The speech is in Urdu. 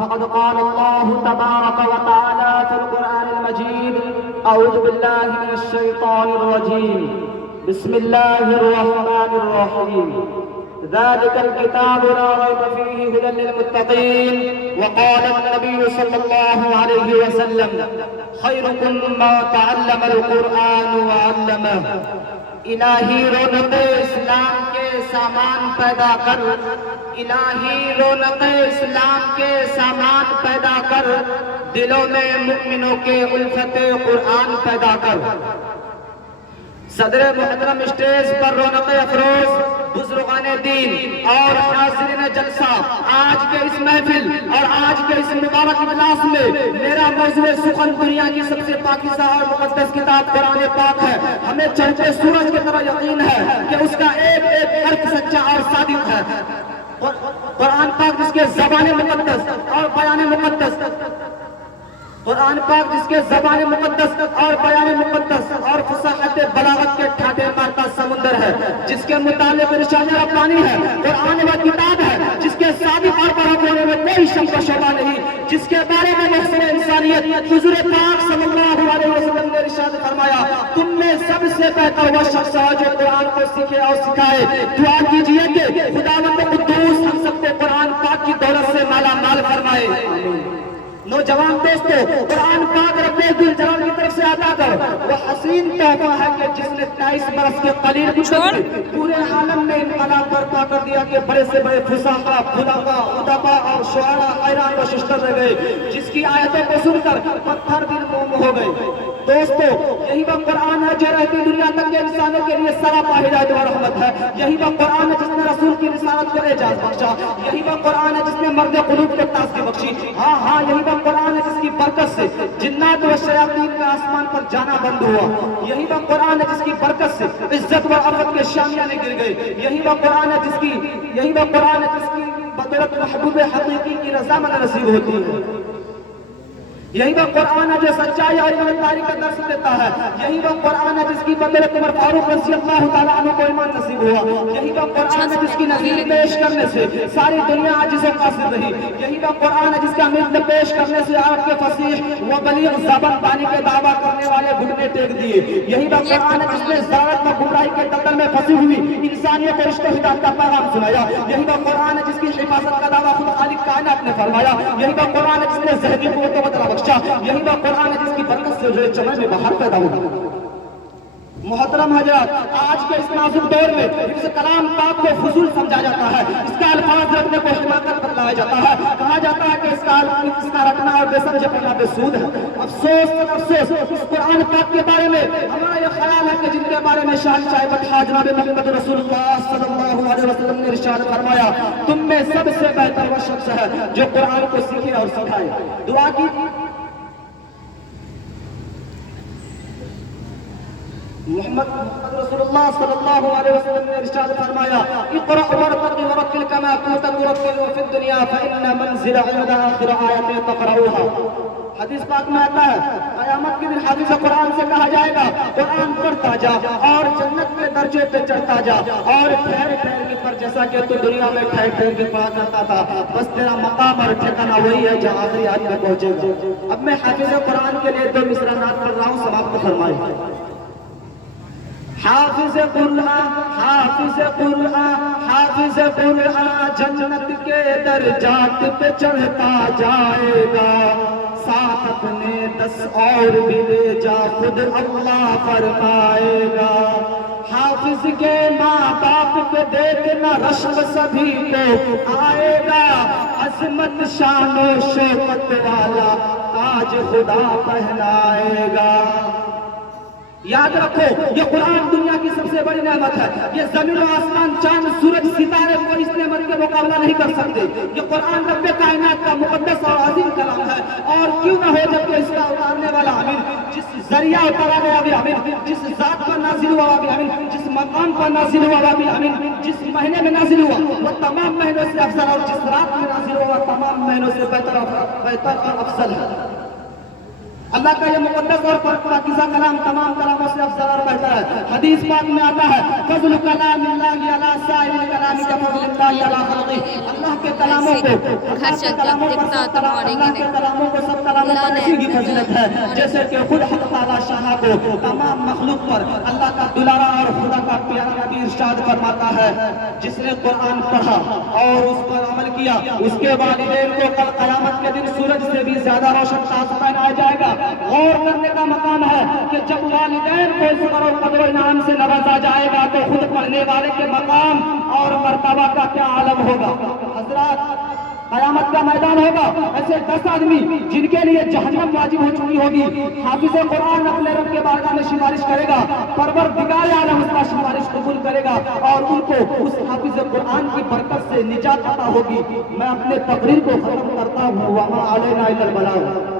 فقد قال الله تبارك وتعالى في القرآن المجيد: أعوذ بالله من الشيطان الرجيم، بسم الله الرحمن الرحيم، ذلك الكتاب لا ريب فيه هدى للمتقين. وقال النبي صلى الله عليه وسلم: خيركم من تعلم القرآن وعلمه. الہی رونق اسلام کے سامان پیدا کر، الہی رونق اسلام کے سامان پیدا کر، دلوں میں مؤمنوں کے الفت قرآن پیدا کر. صدر محترم اسٹیج پر رونق افروز بزرگان دین اور حاضرین جلسہ، آج کے اس محفل اور آج کے اس مبارک اجلاس میں میرا موضوع سخن دنیا کی سب سے پاکیزہ اور مقدس کتاب قرآن پاک ہے. ہمیں چڑھتے سورج کی طرح یقین ہے کہ اس کا ایک ایک حرف سچا اور صادق ہے. قرآن پاک جس کے زبان مقدس اور بیان مقدس، قرآن پاک جس کے زبان مقدس اور بیان مقدس اور فصاحت بلاغت کے ٹھاٹے مارتا سمندر ہے، جس کے متعلق رشاد ربانی ہے. قرآن وہ کتاب ہے جس کے صادق اور برحق ہونے میں کوئی شک و شبہ نہیں، جس کے بارے میں محسن انسانیت حضور پاک صلی اللہ علیہ وسلم نے ارشاد فرمایا: تم میں سب سے بہتر وہ شخص ہے جو قرآن کو سیکھے اور سکھائے. دعا کیجئے کہ خداوند قدوس ہم سب کو قرآن پاک کی دولت سے مالا مال فرمائے. نوجوان دوستو، قرآن پاک رب ذل جلال کی طرف سے عطا کر وہ حسین تحفہ ہے کہ جس نے 23 برس کے قلیل مدت میں پورے عالم میں انقلاب برپا کر دیا کہ بڑے سے بڑے فصاحہ، خطباء، ادباء اور شعراء حیران و ششدر رہ گئے، جس کی آیتوں کو سن کر پتھر دل موم ہو گئے. دوستو، یہی وہ قرآن ہے جو رہتی دنیا تک کے انسانوں کے لیے سراپا ہدایت و رحمت ہے. یہی وہ قرآن ہے جس نے رسول کی رسالت کو اعجاز بخشا. یہی وہ قرآن ہے جس نے مرد قلوب کو تازگی بخشی. ہاں، یہی وہ قرآن ہے جس کی برکت سے جنات و شیاطین کا آسمان پر جانا بند ہوا. یہی وہ قرآن ہے جس کی برکت سے عزت و عفت کے شامیانے گر گئے. یہی وہ قرآن ہے جس کی بدولت محبوب حقیقی کی رضا میں نصیب ہوتی ہے. یہی وہ قرآن ہے جو سچائی اور ایمانداری کا درس دیتا ہے. یہی وہ قرآن ہے جس کی بدولت عمر فاروق رضی اللہ تعالیٰ عنہ کو ایمان نصیب ہوا. یہی وہ قرآن ہے جس کی نظیر پیش کرنے سے ساری دنیا عاجز و قاصر رہی. یہی وہ قرآن ہے جس کا مثل پیش کرنے سے آپ کے فصیح و بلیغ زبان بانی کے دعویٰ کرنے والے گھٹنے ٹیک دیے. یہی وہ قرآن ہے جس نے ذلت و گمراہی کے دلدل میں پھنسی ہوئی انسانیت کو رشتہ ہدایت کا پیغام سنایا. یہی وہ قرآن ہے جس کی حفاظت کا دعویٰ خود خالق کائنات نے فرمایا. یہی وہ قرآن ہے جس نے ذہنی قوت و بدلہ بخشا. یہی وہ قرآن ہے جس کی برکت سے جو چمن میں بہار پیدا ہوا. محترم حضرات، آج کے اس نازک دور میں حفظ کلام پاک کو فضول سمجھا جاتا ہے. اس کا الفاظ رکھنے کو حماقت بتلایا جاتا ہے. کہا جاتا ہے کہ اس کا رکھنا اور بے سمجھے پڑھنا بے سود ہے. افسوس اس قرآن پاک کے بارے میں ہمارا یہ خیال ہے کہ جن کے بارے میں شاہ جناب محمد رسول اللہ صلی اللہ علیہ وسلم نے ارشاد فرمایا: تم میں سب سے بہتر وہ شخص ہے جو قرآن کو سیکھے اور سکھائے. دعا کی محمد رسول اللہ صلی اللہ علیہ وسلم نے ارشاد فرمایا: اقرأ وارتقي ورتل كما كنت ترتل في الدنيا فإن منزل عند آخر آیت تقرأها. حدیث پاک میں آتا ہے قیامت کے دن حافظ قرآن سے کہا جائے گا: قرآن پڑھتا جا اور جنت کے درجے پہ چڑھتا جا، اور ٹھہر ٹھہر کے پر جیسا کہ تو دنیا میں ٹھہر ٹھہر کے پڑھا کرتا تھا، بس تیرا مقام اور ٹھکانہ وہی ہے جہاں آخری آیت میں پہنچے گا. اب میں حافظ قرآن کے لیے 2 مصرعات پڑھ رہا ہوں، سماعت فرمائیں. حافظ قرآن حافظ قرآن حافظ قرآن جنت کے درجات پہ چڑھتا جائے گا، ساتھ اپنے 10 اور بھی لے جا خود اللہ فرمائے گا. حافظ کے ماں باپ کے دیکھنا رشک سبھی کو آئے گا، عظمت شان و شوکت والا تاج خدا پہنائے گا. یاد رکھو، یہ قرآن دنیا کی سب سے بڑی نعمت ہے. یہ زمین و آسمان، چاند، سورج، ستارے کو اس نعمت کے مقابلہ نہیں کر سکتے. یہ قرآن رب کائنات کا مقدس اور عظیم کلام ہے. اور کیوں نہ ہو جبکہ اس کا اتارنے والا امین، جس ذریعہ اتارا گیا بھی امین، جس ذات پر نازل ہوا بھی امین، جس مقام پر نازل ہوا بھی امین، جس مہینے میں نازل ہوا وہ تمام مہینوں سے افضل، اور جس رات میں نازل ہوا تمام مہینوں سے بہتر اور افضل ہے. اللہ کا یہ مقدس اور پاکیزہ کلام تمام کلاموں سے افضل اور بہتر ہے۔ حدیث پاک میں آتا ہے فضل کلام اللہ علی سائر الکلام کفضل اللہ علی خلقہ، اللہ کے کلاموں کو اللہ کے کلاموں کو سب کلاموں پر اسی کی فضیلت ہے جیسے کہ خود حق تعالی شانہ کو تمام مخلوق پر اللہ کا دلارا اور خدا کا پیارا نبی ارشاد فرماتا ہے جس نے قرآن پڑھا اور اس پر عمل کیا اس کے والدین کو کل قیامت کے دن سورج سے بھی زیادہ روشن تاج پہنایا جائے گا۔ غور کرنے کا مقام ہے کہ جب والدین کو اس قدر و قدر و انعام سے نوازا جائے گا تو خود پڑھنے والے کے مقام اور مرتبہ کا کیا عالم ہوگا۔ حضرات قیامت کا میدان ہوگا، ایسے 10 آدمی جن کے لیے جہنم واجب ہو چکی ہوگی، حافظ قرآن اپنے رب کے بارگاہ میں سفارش کرے گا، پروردگار عالم اس کا سفارش قبول کرے گا اور ان کو اس حافظ قرآن کی برکت سے نجات عطا ہوگی۔ میں اپنے تقریر کو ختم کرتا ہوں، وما علینا الا البلاغ۔